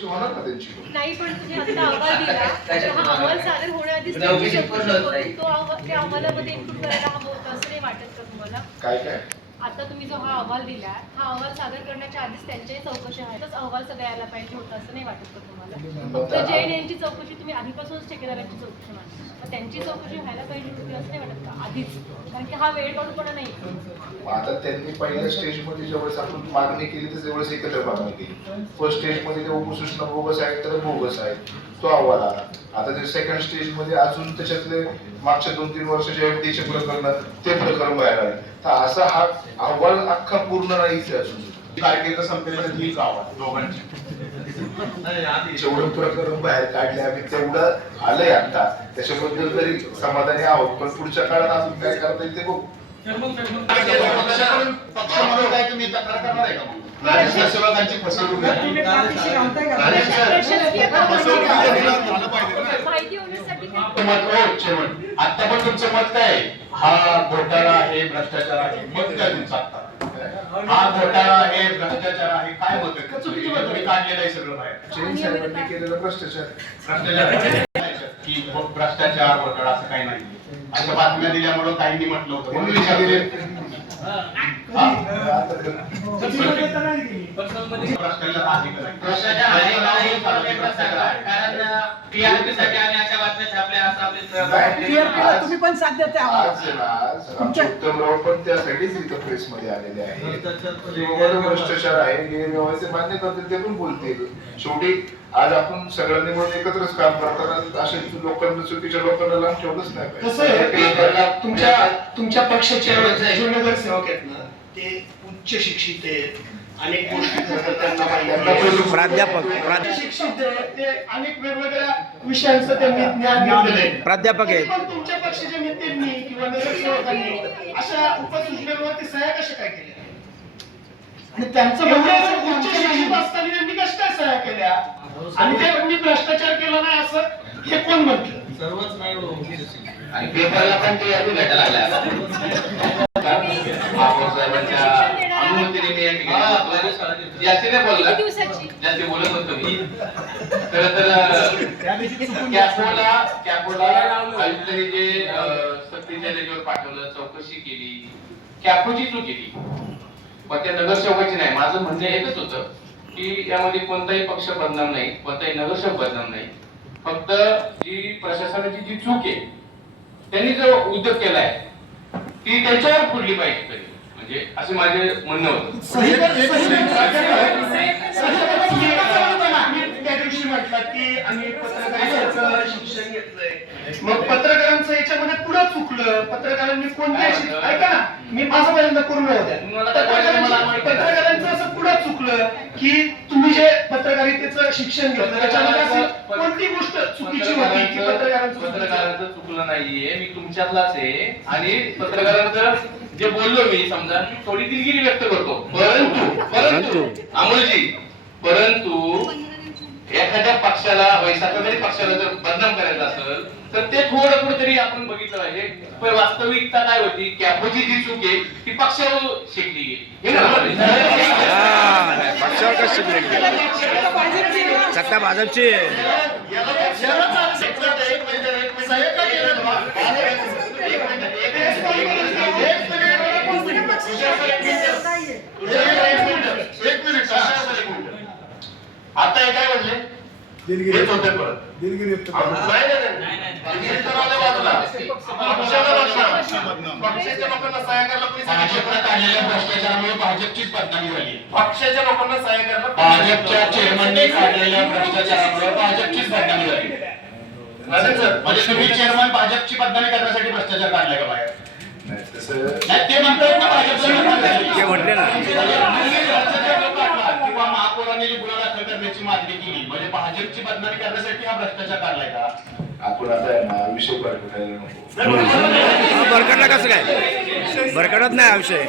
चौकशी होणार का त्यांची? नाही, पण तुम्ही आता अहवाल दिला, हा अहवाल सादर होण्याआधीच त्यांची चौकशी करून तो त्या अहवालामध्ये इन्क्लूड करायला हवं होतं असं नाही वाटत का तुम्हाला? काय आता तुम्ही जो हा अहवाल दिला, हा अहवाल सादर करण्याच्या आधीच त्यांच्याही चौकशी आहे, तसंच अहवाल सगळं यायला पाहिजे होतं असं नाही वाटत का तुम्हाला? फक्त जैन यांची चौकशी तुम्ही आधीपासूनच ठेकेदारांची चौकशी मानता, मग त्यांची चौकशी व्हायला पाहिजे होती असं नाही वाटत का आधीच? कारण की हा वेळ काढूपणा नाही. आता त्यांनी पहिल्या स्टेजमध्ये जेवढेच आपण मागणी केली तर तेवढेच एकत्र मागणी केली. फर्स्ट स्टेजमध्ये ते उपसूचना बोगस आहेत तर बोगस आहेत, तो अहवाल आला. आता ते सेकंड स्टेजमध्ये अजून त्याच्यातले मागच्या 2-3 वर्षाच्या एफडीचे प्रकरण ते प्रकरण बाहेर आले. तर असा हा अहवाल अख्खा पूर्ण नाहीच अजून तारखेचा संपेपर्यंत हीच अहवाल दोघांची जेवढं प्रकरण बाहेर काढले आम्ही तेवढं आलंय आता, त्याच्याबद्दल तरी समाधानी आहोत. पण पुढच्या काळात अजून काय करता येईल ते बघू. काय तुम्ही तक्रार करणार आहे का? सेवकांची फसवणूक आता पण तुमचं मत काय? हा घोटाळा आहे, भ्रष्टाचार आहे, मत काय तुमचं आता? हा घोटाळा आहे, भ्रष्टाचार आहे, काय मत आहे? तुम्ही काढलेलं आहे सगळं बाहेर. जैन साहेबांनी केलेलं भ्रष्टाचार की भ्रष्टाचार घोटाळा असं काही नाही, अशा बातम्या दिल्यामुळे काहींनी म्हटलं होतं म्हणून विचारले. तुम्ही पण साथ देता उत्तमराव पण त्यासाठीच इथं प्रेसमध्ये आलेले आहेत. भ्रष्टाचार आहे हे मान्य करतील, ते पण बोलतील. शेवटी आज आपण सगळ्यांनी मिळून एकत्रच काम करताना असे लोकांना, चुकीच्या लोकांना लांब ठेवलंच नाही पाहिजे. तुमच्या पक्षाचे जो नगरसेवक आहेत ना, ते उच्च शिक्षित आहेत, अनेक गोष्टी प्राध्यापक शिक्षित आहेत, ते अनेक वेगवेगळ्या विषयांचं त्यांनी ज्ञान घेतलेलं आहे. प्राध्यापक आहेत. पण तुमच्या पक्षाच्या नेत्यांनी किंवा नगरसेवकांनी अशा उपसूचनेवरती सह्या कशा काय केल्या? आणि त्यांचं म्हणणं उच्च शिक्षित असताना त्यांनी कशा काय सह्या केल्या? आणि त्यांनी भ्रष्टाचार केला नाही असं हे कोण म्हटलं? आणि पेपरला पण ते अजून भेटायला लागला. जास्ती नाही बोलला, जास्ती बोलत होतो मी. कॅपोला आयुक्तांनी जे सक्तीच्या त्याच्यावर पाठवलं, चौकशी केली, कॅपोची चूक केली, पण त्या नगरसेवकाची नाही. माझं म्हणणं एकच होतं की यामध्ये कोणताही पक्ष बदनाम नाही, कोणताही नगरसेवक बदनाम नाही. फक्त जी प्रशासनाची जी चूक आहे, त्यांनी जो उद्योग केलाय ती त्याच्यावर पुरली पाहिजे तरी, म्हणजे असे माझे म्हणणं होतं. त्या दिवशी म्हटलं की आम्ही पत्रकारितेचं शिक्षण घेतलंय, मग पत्रकारांचं याच्यामध्ये पुढे चुकलं. पत्रकारांनी कोणत्या ऐका ना, मी माझं पर्यंत पूर्ण होत्या. पत्रकारांचं असं पुढे चुकलं की तुम्ही जे पत्रकारितेचं शिक्षण घेतलं त्याच्यामध्ये कोणती गोष्ट चुकीची होती की पत्रकारांचं चुकलं नाहीये, मी तुमच्यातलाच आहे. आणि पत्रकारांचं जे बोललो मी, समजा थोडी दिलगिरी व्यक्त करतो, परंतु अमोलजी, परंतु एखाद्या पक्षाला, वैशाखाच्या पक्षाला जर बदनाम करायचं असेल तर ते थोडं कुठेतरी आपण बघितलं पाहिजे. पण वास्तविकता काय होती, कॅपोची जी चूक आहे ती पक्षावर शेकली गेली. पक्षावर कसं शिकले सत्ता भाजपची. आता हे काय म्हणले, दिलगिरी होते परत दिलगिरी पक्षाच्या लोकांना सहाय्य करायला कोणी सांगितलं? भ्रष्टाचारामुळे भाजपचीच बदनामी झाली. पक्षाच्या लोकांना सहाय्य करायला भाजपच्या चेअरमनने काढलेल्या भ्रष्टाचारामुळे भाजपचीच बदनामी झाली. म्हणजे तुम्ही चेअरमन भाजपची बदनामी करण्यासाठी भ्रष्टाचार काढलाय का बाहेर? ते म्हणतात ना भाजपच्या, ते म्हटले ना किंवा महापौरांनी गुन्हा दाखल करण्याची मागणी केली, म्हणजे भाजपची बदनामी करण्यासाठी हा भ्रष्टाचार काढलाय का? आपण आता विषय बरकटायला नको. बरकटला कसं काय? बरकटत नाही हा विषय.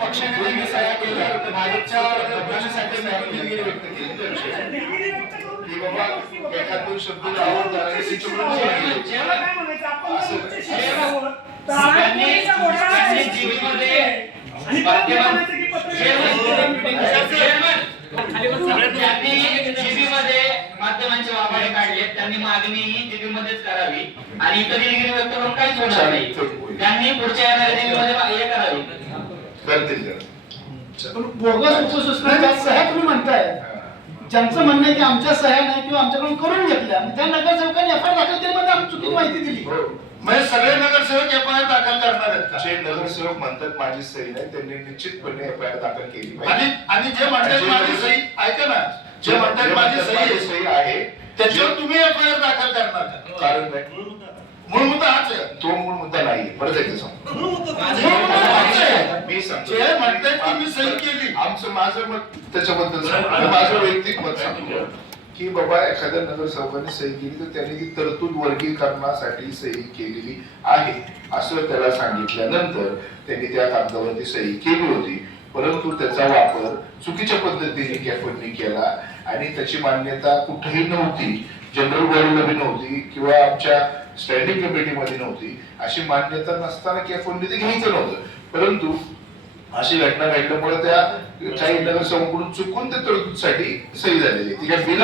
पक्षाने सह्या केल्या, भाजपच्या बदनामीसाठी दिलगिरी व्यक्त केली. की बाबा एखाद दोन शब्द आवडतात आणि आणि परत ते म्हणायचं की ज्यांनी जीबी मध्ये माध्यमांचे वापाडे काढले त्यांनी मागणी ही जीबी मध्येच करावी आणि इतर दिलगिरी व्यक्त करून काहीच होणार नाही. त्यांनी पुढच्या येणाऱ्या जीबी मध्ये हे करावी. करतील ते. पण बोगस उपसूचना सह्या तुम्ही म्हणताय, ज्यांचं म्हणणं आहे की आमच्या सह्या नाही किंवा आमच्याकडून करून घेतल्या, त्या नगरसेवकांनी एफआयआर दाखल केल्यामध्ये आम्ही चुकीची माहिती दिली. हो. म्हणजे सगळे नगरसेवक एफआयआर दाखल करणार आहेत का? जे नगरसेवक म्हणतात माझी सही नाही, त्यांनी निश्चितपणे एफआयआर दाखल केली आणि पाहिजे. आणि जे म्हणतात माझी सही, ऐका ना, जे म्हणतात माझी सही आहे, सही आहे त्याच्यावर तुम्ही एफआयआर दाखल करणार का? कारण नाही. मूळ मुद्दा हाच आहे. तो मूळ मुद्दा नाही. परत एकदा सांगतो. मूळ मुद्दा हाच आहे. मी सांगतो. जे म्हणतात की मी सही केली. माझं मत त्याच्याबद्दल सांगतो. माझं वैयक्तिक मत सांगतो की बाबा एखाद्या नगरसेवकाने सही केली तर त्यांनी ती तरतूद वर्गीकरणासाठी सही केलेली आहे असं त्याला सांगितल्यानंतर त्यांनी त्या कागदावरती सही केली होती, परंतु त्याचा वापर चुकीच्या पद्धतीने कॅफोनने केला आणि त्याची मान्यता कुठेही नव्हती, जनरल बॉडीला बी नव्हती किंवा आमच्या स्टँडिंग कमिटीमध्ये नव्हती. अशी मान्यता नसताना कॅफोनने ते घ्यायचं नव्हतं, परंतु अशी घटना घडल्यामुळे त्या काही नगरसेवकांकडून चुकून त्या तरतूदसाठी सही झालेली ती काय बिना